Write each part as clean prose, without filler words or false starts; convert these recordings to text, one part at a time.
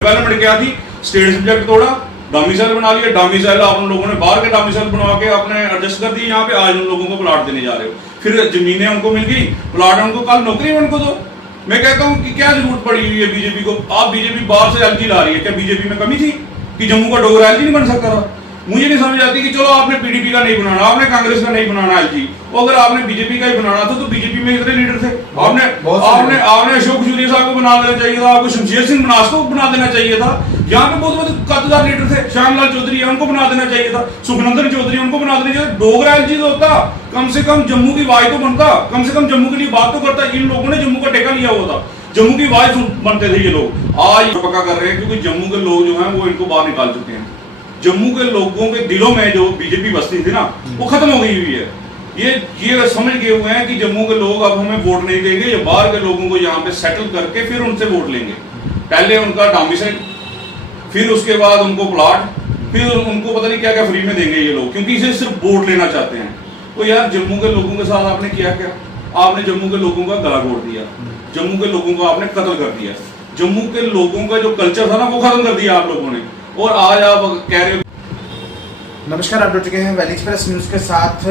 Development क्या थी, state subject तोड़ा, डोमिसाइल बना लिया। डोमिसाइल आप लोगों ने बाहर के डोमिसाइल बनवा के आपने एडजस्ट कर दी। यहाँ पे आज उन लोगों को प्लाट देने जा रहे हो, फिर जमीनें उनको मिल गई, प्लाट उनको, कल नौकरी उनको दो। मैं कहता हूँ कि क्या जरूरत पड़ी हुई है बीजेपी को? आप बीजेपी बाहर से एलजी ला रही है, क्या बीजेपी में कमी थी कि जम्मू का डोगरा एलजी नहीं बन सकता था? मुझे नहीं समझ आती कि चलो आपने पीडीपी का नहीं बनाना, आपने कांग्रेस का नहीं बनाना एलजी, अगर आपने बीजेपी का ही बनाना था तो बीजेपी में कितने लीडर थे? आपने अशोक जूलिया साहब को बना देना चाहिए था, आपको शमशेर सिंह मनास को बना देना चाहिए था। यहाँ पे बहुत बहुत कद्दार लीडर थे, श्यामलाल चौधरी उनको बना देना चाहिए था, सुखनंदन चौधरी उनको बना देना चाहिए। डोगरा एलजी तो होता, कम से कम जम्मू की आवाज तो बनता, कम से कम जम्मू के लिए बात तो करता। इन लोगों ने जम्मू का टेका लिया हुआ था, जम्मू की आवाज बनते थे ये लोग। आज पक्का कर रहे हैं क्योंकि जम्मू के लोग जो हैं वो इनको बाहर निकाल चुके हैं। जम्मू के लोगों के दिलों में जो बीजेपी बसती थी ना, वो खत्म हो गई हुई है। ये समझ गए हुए हैं कि जम्मू के लोग अब हमें वोट नहीं देंगे, ये बाहर के लोगों को यहाँ पे सेटल करके फिर उनसे वोट लेंगे। पहले उनका डोमिसाइल, फिर उसके बाद उनको प्लाट, फिर उनको पता नहीं क्या क्या फ्री में देंगे ये लोग, क्योंकि इसे सिर्फ वोट लेना चाहते हैं। तो यार जम्मू के लोगों के साथ आपने किया क्या? आपने जम्मू के लोगों का गला घोट दिया, जम्मू के लोगों को आपने कत्ल कर दिया, जम्मू के लोगों का जो कल्चर था ना वो खत्म कर दिया आप लोगों ने। और आज आप कह रहे हो। नमस्कार, आप जुड़ चुके हैं वैली एक्सप्रेस न्यूज़ के साथ।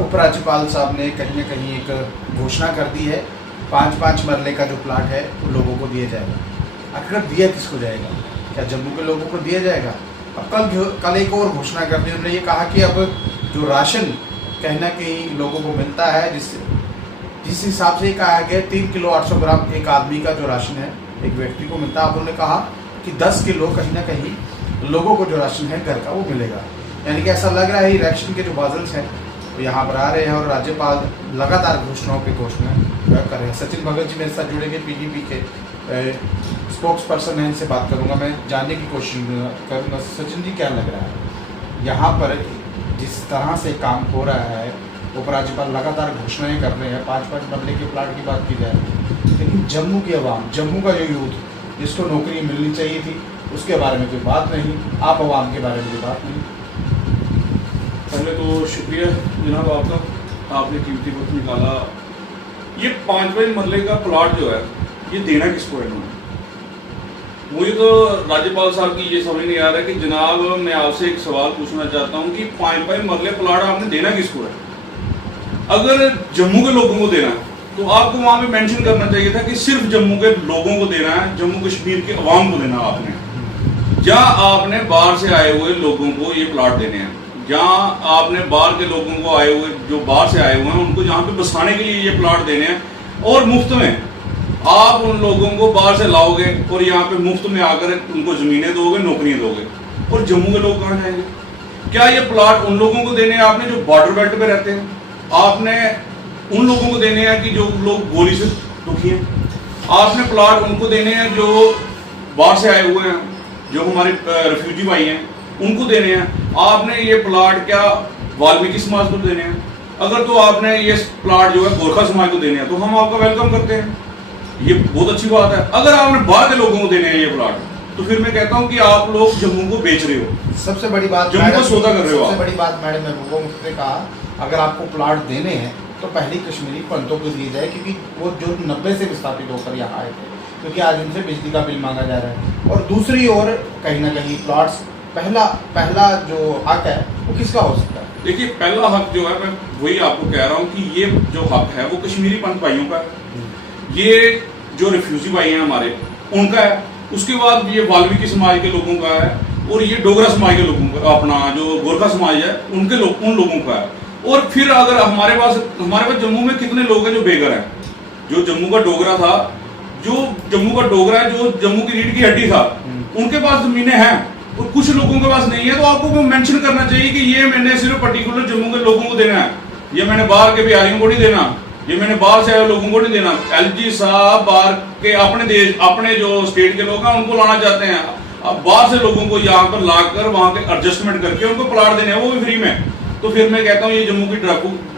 उपराज्यपाल साहब ने कहीं न कहीं एक घोषणा कर दी है, 5-5 मरले का जो प्लाट है वो लोगों को दिया जाएगा। आखिर दिया किसको जाएगा? क्या जम्मू के लोगों को दिया जाएगा? अब कल एक और घोषणा कर दी उन्होंने, ये कहा कि अब जो राशन कहीं न कहीं लोगों को मिलता है, जिस हिसाब से कहा गया 3 किलो 800 ग्राम एक आदमी का जो राशन है एक व्यक्ति को मिलता है। अब उन्होंने कहा कि 10 किलो कहीं ना कहीं लोगों को जो राशन है घर का वो मिलेगा। यानी कि ऐसा लग रहा है इलेक्शन के जो बादल्स हैं वो यहाँ पर आ रहे हैं और राज्यपाल लगातार घोषणाओं पे घोषणा कर रहे हैं। सचिन भगत जी मेरे साथ जुड़ेंगे, पीडीपी के स्पोक्स पर्सन हैं, इनसे बात करूँगा, मैं जानने की कोशिश करूँगा। सचिन जी, क्या लग रहा है यहाँ पर जिस तरह से काम हो रहा है, उपराज्यपाल लगातार घोषणाएँ कर रहे हैं, 5-5 मरले के प्लाट की बात की जाए, लेकिन जम्मू की आवाम, जम्मू का जो यूथ जिसको नौकरी मिलनी चाहिए थी उसके बारे में कोई बात नहीं, आप आवाम के बारे में कोई बात नहीं। पहले तो शुक्रिया जनाब आपका, आपने कीमती वक्त निकाला। ये 5-5 मरले का प्लाट जो है ये देना किसको है? मुझे तो राज्यपाल साहब की ये समझ नहीं आ रहा है कि जनाब मैं आपसे एक सवाल पूछना चाहता हूँ कि 5-5 मरले प्लाट आपने देना किसको है? अगर जम्मू के लोगों को देना है तो आपको वहां पे मेंशन करना चाहिए था कि सिर्फ जम्मू के लोगों को देना है, जम्मू कश्मीर के अवाम को देना आपने। जहाँ आपने बाहर से आए हुए लोगों को ये प्लाट देने हैं, जहाँ आपने बाहर के लोगों को आए हुए, जो बाहर से आए हुए हैं उनको जहाँ पे बसाने के लिए ये प्लाट देने हैं, और मुफ्त में आप उन लोगों को बाहर से लाओगे और यहाँ पे मुफ्त में आकर उनको जमीनें दोगे, नौकरियां दोगे, और जम्मू के लोग कहाँ जाएंगे? क्या ये प्लाट उन लोगों को देने हैं आपने जो बॉर्डर बेल्ट पे रहते हैं? आपने उन लोगों को देने हैं कि जो लोग गोली से दुखी हैं? आपने प्लाट उनको देने हैं जो बाहर से आए हुए हैं, जो हमारे रिफ्यूजी भाई हैं, उनको देने हैं? आपने ये प्लाट क्या वाल्मीकि समाज को देने हैं? अगर तो आपने ये प्लाट जो है गोरखा समाज को देने हैं तो हम आपका वेलकम करते हैं, ये बहुत अच्छी बात है। अगर आपने बाहर के लोगों को देने हैं ये प्लाट, तो फिर मैं कहता हूँ कि आप लोग जम्मू को बेच रहे हो, सबसे बड़ी बात जम्मू को सौदा कर रहे हो। सबसे बड़ी बात मैडम महबूबा मुफ्ती ने कहा, अगर आपको प्लाट देने हैं तो पहले कश्मीरी पंतों को दिए जाए, क्योंकि वो जो 90 से विस्थापित होकर यहाँ आए थे, क्योंकि आज उनसे बिजली का बिल मांगा जा रहा है। और दूसरी ओर कहीं ना कहीं प्लॉट्स पहला जो हक है वो किसका हो सकता है? देखिए, पहला हक जो है, मैं वही आपको कह रहा हूँ कि ये जो हक है वो कश्मीरी पंत भाइयों का है, ये जो रिफ्यूजी भाई हैं हमारे उनका है, उसके बाद ये वाल्मीकि समाज के लोगों का है, और ये डोगरा समाज के लोगों का, अपना जो गोरखा समाज है उनके उन लोगों का है। और फिर अगर हमारे पास जम्मू में कितने लोग हैं जो बेघर हैं? जो जम्मू का डोगरा था, जो जम्मू का डोगरा है, जो जम्मू की रीढ़ की हड्डी था, उनके पास जमीनें हैं और कुछ लोगों के पास नहीं है। तो आपको मेंशन करना चाहिए कि ये मैंने सिर्फ पर्टिकुलर जम्मू के लोगों को देना है, ये मैंने बाहर के बिहारियों को नहीं देना, ये मैंने बाहर से आए लोगों को नहीं देना। एलजी साहब बाहर के अपने देश, अपने जो स्टेट के लोग हैं उनको लाना चाहते हैं, अब बाहर से लोगों को यहाँ पर लाकर वहां के एडजस्टमेंट करके उनको प्लाट देने हैं, वो भी फ्री में। तो फिर मैं कहता हूँ ये जम्मू की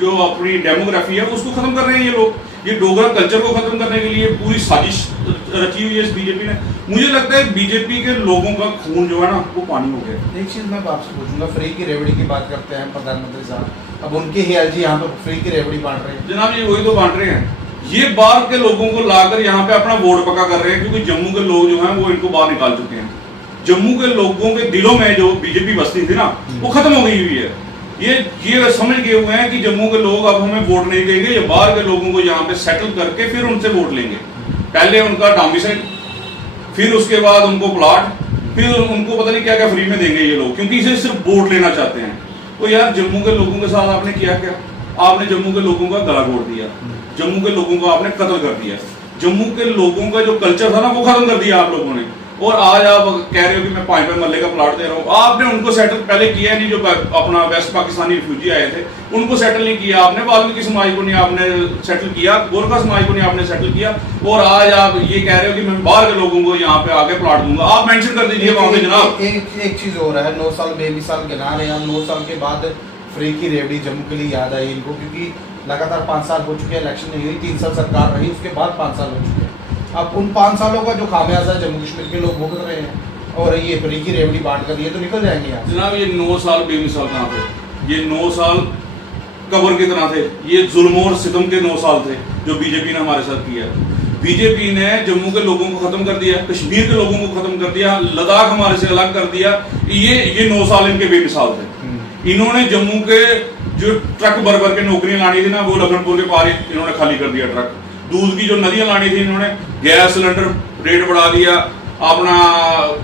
जो अपनी डेमोग्राफी है उसको खत्म कर रहे हैं ये लोग, ये डोगरा कल्चर को खत्म करने के लिए पूरी साजिश रची हुई है इस बीजेपी ने। मुझे लगता है बीजेपी के लोगों का खून जो है ना वो पानी हो गया। एक चीज मैं आपसे पूछूंगा, फ्री की रेवड़ी की बात करते हैं प्रधानमंत्री साहब, अब उनके ही एलजी यहाँ पर फ्री की रेवड़ी बांट रहे हैं। जनाब ये वही तो बांट रहे हैं ये बाहर के लोगों को लाकर यहाँ पे अपना वोट पक्का कर रहे हैं, क्योंकि जम्मू के लोग जो हैं वो इनको बाहर निकाल चुके हैं। जम्मू के लोगों के दिलों में जो बीजेपी बसती थी ना, वो खत्म हो गई हुई है। ये समझ गए हुए हैं कि जम्मू के लोग अब हमें वोट नहीं देंगे, ये बाहर के लोगों को यहाँ पे सेटल करके फिर उनसे वोट लेंगे। पहले उनका डोमिसाइल, फिर उसके बाद उनको प्लॉट, फिर उनको पता नहीं क्या क्या फ्री में देंगे ये लोग, क्योंकि इसे सिर्फ वोट लेना चाहते हैं। तो यार जम्मू के लोगों के साथ आपने किया क्या? आपने जम्मू के लोगों का गला घोट दिया, जम्मू के लोगों को आपने कत्ल कर दिया, जम्मू के लोगों का जो कल्चर था ना वो खत्म कर दिया आप लोगों ने। और आज आप कह रहे हो कि मैं 5 मरले का प्लॉट दे रहा हूँ। आपने उनको सेटल पहले किया नहीं, जो अपना वेस्ट पाकिस्तानी रिफ्यूजी आए थे उनको सेटल नहीं किया आपने, वाल्मीकि समाज को नहीं आपने सेटल किया, गोरखा समाज को नहीं आपने सेटल किया। और आज आप ये कह रहे हो कि मैं बाहर के लोगों को यहाँ पे आके प्लॉट दूंगा। आप मेंशन कर दीजिए वहां पे जनाब। एक चीज हो रहा है, 9 साल बेमिसाल गिना रहे हैं हम। 9 साल के बाद फ्री की रेवड़ी जम्मू के लिए याद आई इनको, क्योंकि लगातार 5 साल हो चुके हैं, इलेक्शन नहीं हुई, 3 साल सरकार रही, उसके बाद 5 साल हो चुके हैं। अब उन 5 सालों का जो खामियाजा जम्मू कश्मीर के लोग भुगत रहे हैं, और ये फ्री की रेवड़ी बांट कर ये तो निकल जाएंगे यार। जनाब ये 9 साल बेमिसाल कहाँ थे? ये 9 साल कबर की तरह थे। ये जुल्म और सितम के 9 साल थे जो बीजेपी ने हमारे साथ किया। बीजेपी ने जम्मू के लोगों को खत्म कर दिया, कश्मीर के लोगों को खत्म कर दिया, लद्दाख हमारे से अलग कर दिया। ये 9 साल इनके बेमिसाल थे। इन्होंने जम्मू के जो ट्रक भर भर के नौकरियां लानी थी ना, वो लखनपुर के पार इन्होंने खाली कर दिया ट्रक। दूध की जो नदियां लानी थी इन्होंने, गैस सिलेंडर रेट बढ़ा दिया अपना,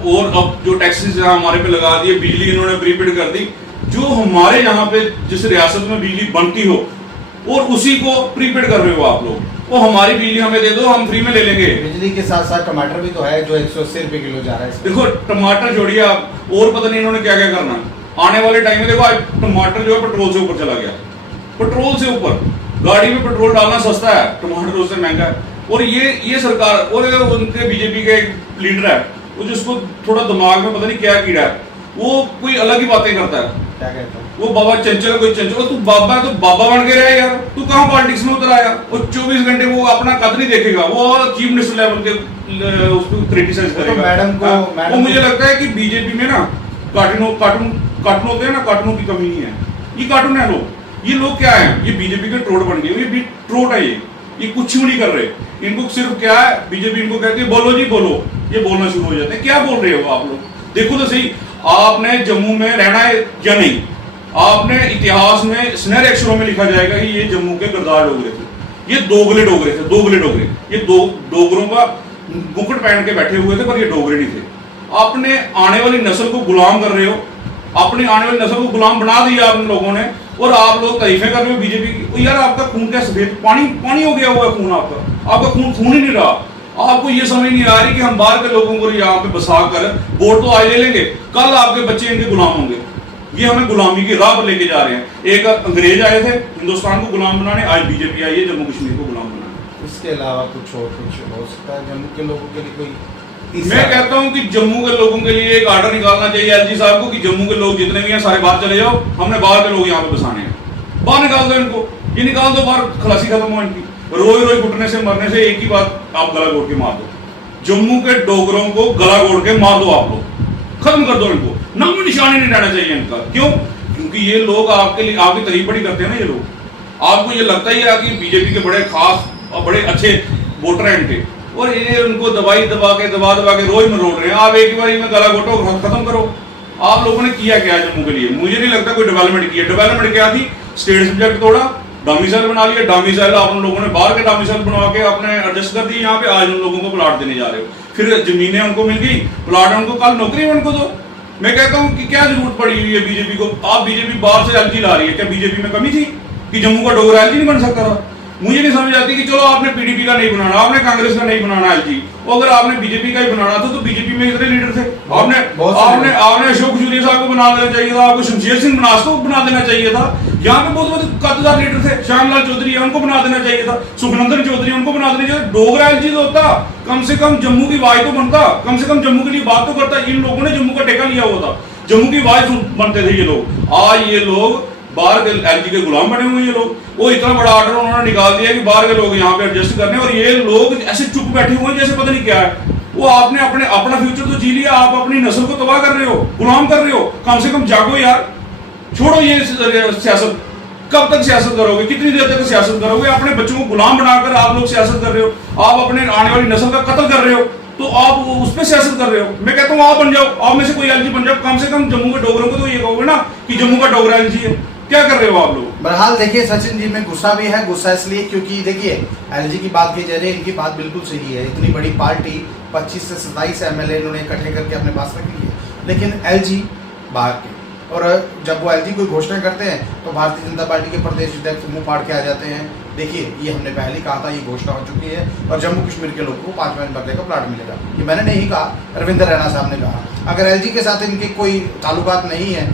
और अब जो टैक्सेस हमारे पे लगा दिए, बिजली इन्होंने प्रीपेड कर दी। जो हमारे यहाँ पे जिस रियासत में बिजली बनती हो और उसी को प्रीपेड कर रहे हो आप लोग। वो हमारी बिजली हमें दे दो, हम फ्री में ले लेंगे। बिजली के साथ साथ टमाटर भी तो है जो 180 रुपए किलो जा रहा है। देखो टमाटर छोड़िए आप, और पता नहीं इन्होंने क्या क्या करना है आने वाले टाइम में। देखो आज टमाटर जो है पेट्रोल से ऊपर चला गया, पेट्रोल से ऊपर। गाड़ी में पेट्रोल डालना सस्ता है, टमाटर उससे महंगा है। और ये सरकार और उनके बीजेपी का एक लीडर है, वो जिसको थोड़ा दिमाग में पता नहीं क्या कीड़ा है, वो कोई अलग ही बातें करता है। क्या कहता है वो बाबा चंचल, कोई चंचल, तू बाबा है तो बाबा बन के रहे यार। तू कहाँ पॉलिटिक्स में उतर आया? वो 24 घंटे वो अपना कद नहीं देखेगा, वो चीफ मिनिस्टर लेवल के उसको क्रिटिसाइज करेगा। मैडम को वो मुझे लगता है कि बीजेपी में ना कार्टून होते हैं ना, कार्टूनों की कमी नहीं है। ये कार्टून है लोग। ये लोग क्या है? ये बीजेपी के ट्रोट बन गए। ये भी ट्रोट है, ये कुछ भी नहीं कर रहे। इनको सिर्फ क्या है, बीजेपी इनको कहती है बोलो जी बोलो, ये बोलना शुरू हो जाते हैं। क्या बोल रहे हो आप लोग? देखो तो सही, आपने जम्मू में रहना है या नहीं? आपने इतिहास में सुनहरे अक्षरों में लिखा जाएगा कि ये जम्मू के गद्दार डोगरे थे, ये दोगले डोगरे थे, दोगले डोगरे। ये डोगरों का मुकुट पहन के बैठे हुए थे, पर ये डोगरे नहीं थे। आपने आने वाली नस्ल को गुलाम कर रहे हो, अपनी आने वाली नस्ल को गुलाम बना दिया आप लोगों ने, और आप लोग तारीफें कर रहे हो बीजेपी की। यार आपका खून क्या सफेद पानी हो गया हुआ है खून आपका खून ही नहीं रहा। आपको ये समझ नहीं आ रही कि हम बाहर के लोगों को यहाँ पे बसा कर वोट तो आज ले लेंगे, कल आपके बच्चे इनके गुलाम होंगे। ये हमें गुलामी की राह पर लेके जा रहे हैं। एक अंग्रेज आए थे हिंदुस्तान को गुलाम बनाने, आज बीजेपी आई है जम्मू कश्मीर को गुलाम बनाने। इसके अलावा कुछ और कुछ हो सकता है जम्मू के लोगों के लिए? कोई मैं कहता हूं कि जम्मू के लोगों के लिए एक ऑर्डर निकालना चाहिए एलजी साहब को कि जम्मू के लोग जितने भी हैं सारे बाहर चले जाओ, हमने बाहर के लोग यहाँ पे बसाने हैं। बाहर निकाल दो इनको, ये निकाल दो बाहर, खलासी खत्म हो इनकी। रोज रोज घुटने से मरने से एक ही बात, आप गला घोट के मार दो। जम्मू के डोगरों को गला घोट के मार दो, आप लोग खत्म कर दो इनको, नामो निशानी नहीं रहना चाहिए इनका। क्यों? क्योंकि ये लोग आपके लिए आपकी तारीफ बड़ी करते हैं ना। ये लोग, आपको ये लगता ही है कि बीजेपी के बड़े खास और बड़े अच्छे वोटर हैं इनके, और ये उनको दबा के रोज मरोड़ रहे हैं। आप एक बार में गला घोटो, खत्म करो। आप लोगों ने किया क्या जम्मू के लिए? मुझे नहीं लगता कोई डेवलपमेंट किया। डेवलपमेंट क्या थी? स्टेट सब्जेक्ट तोड़ा, डोमिसाइल बना लिया। डोमिसाइल आप लोगों ने बाहर के डोमिसाइल बनवा के अपने एडजस्ट कर दिए यहाँ पे। आज उन लोगों को प्लाट देने जा रहे हो, फिर जमीनें उनको मिल गई, प्लाट उनको, कल नौकरी उनको दो। मैं कहता हूँ कि क्या जरूरत पड़ी हुई है बीजेपी को? आप बीजेपी बाहर से एलजी ला रही है, क्या बीजेपी में कमी थी कि जम्मू का डोगरा एलजी नहीं बन सकता था? मुझे नहीं समझ आती कि चलो आपने पीडीपी का नहीं बनाना, आपने कांग्रेस का नहीं बनाना एलजी, अगर आपने बीजेपी का ही बनाना था तो बीजेपी में इतने लीडर थे। आपने अशोक जूलिया साहब को बना देना चाहिए था, आपको शमशेर सिंह मनास को बना देना चाहिए था। यहाँ पे बहुत कद्दार लीडर थे, श्यामलाल चौधरी उनको बना देना चाहिए था, सुखनंदन चौधरी उनको बना देना चाहिए। डोगरा एलजी तो होता, कम से कम जम्मू की आवाज तो बनता, कम से कम जम्मू के लिए बात तो करता। इन लोगों ने जम्मू का टेका लिया हुआ था, जम्मू की आवाज बनते थे ये लोग। आज ये लोग बाहर के एलजी के गुलाम बने हुए ये लोग। वो इतना बड़ा ऑर्डर उन्होंने निकाल दिया कि बाहर के लोग यहाँ पे एडजस्ट करने, और ये लोग ऐसे चुप बैठे हुए हैं जैसे पता नहीं क्या है। वो आपने अपना फ्यूचर तो जी लिया, आप अपनी नस्ल को तबाह कर रहे हो, गुलाम कर रहे हो। कम से कम जागो यार, छोड़ो ये सियासत। कब तक सियासत करोगे, कितनी देर तक सियासत करोगे? अपने बच्चों को गुलाम बनाकर आप लोग सियासत कर रहे हो, आप अपने आने वाली नस्ल का कत्ल कर रहे हो, तो आप उस पर सियासत कर रहे हो। मैं कहता हूँ आप बन जाओ, आप में से कोई एलजी बन जाओ, कम से कम जम्मू के डोगरों को तो ये कहोगे ना कि जम्मू का डोगरा एलजी है। क्या कर रहे हो आप लोग? बहरहाल देखिए सचिन जी में गुस्सा भी है, गुस्सा इसलिए क्योंकि देखिए एलजी की बात की जा रही है, इनकी बात बिल्कुल सही है। इतनी बड़ी पार्टी 25 से 27 एमएलए इन्होंने इकट्ठे करके अपने पास रख ली है, लेकिन एलजी बाहर के, और जब वो एलजी कोई घोषणा करते हैं तो भारतीय जनता पार्टी के प्रदेश अध्यक्ष मुंह फाड़ के आ जाते हैं। देखिए ये हमने पहले ही कहा था, ये घोषणा हो चुकी है और जम्मू कश्मीर के लोगों को 5 मरले का प्लाट मिलेगा। ये मैंने नहीं कहा, रविंदर रैना साहब ने कहा। अगर एलजी के साथ इनके कोई ताल्लुकात नहीं है,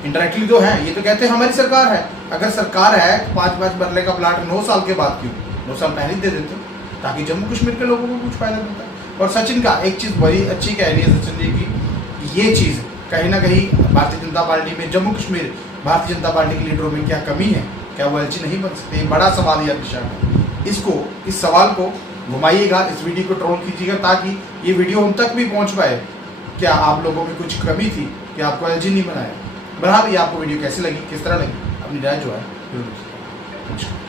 इंडायरेक्टली तो है, ये तो कहते हैं हमारी सरकार है। अगर सरकार है 5 मरले का प्लाट 9 साल के बाद क्यों, 9 साल पहले दे देते ताकि जम्मू कश्मीर के लोगों को कुछ फायदा मिलता है। और सचिन का एक चीज़ बड़ी अच्छी कहानी है सचिन जी की, ये चीज़ कहीं ना कहीं भारतीय जनता पार्टी में, जम्मू कश्मीर भारतीय जनता पार्टी के लीडरों में क्या कमी है, क्या वो एलजी नहीं बन सकते? बड़ा सवाल है दिशा में। इस सवाल को घुमाइएगा, इस वीडियो को ट्रोल कीजिएगा ताकि ये वीडियो हम तक भी पहुंच पाए। क्या आप लोगों में कुछ कमी थी कि आपको एलजी नहीं बनाया? बहरहाल ये आपको वीडियो कैसी लगी, किस तरह लगी, अपनी राय जो है जरूर।